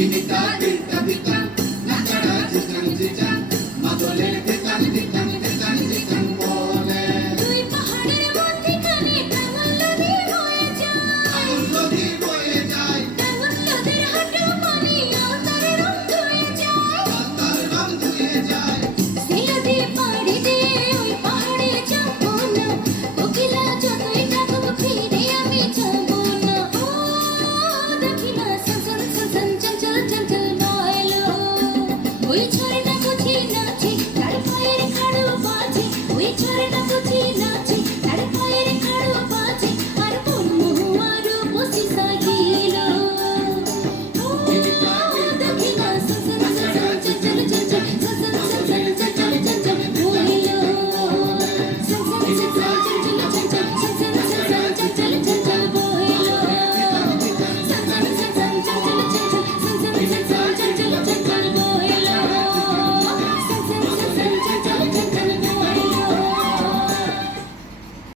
Dignidade Oi, tchau.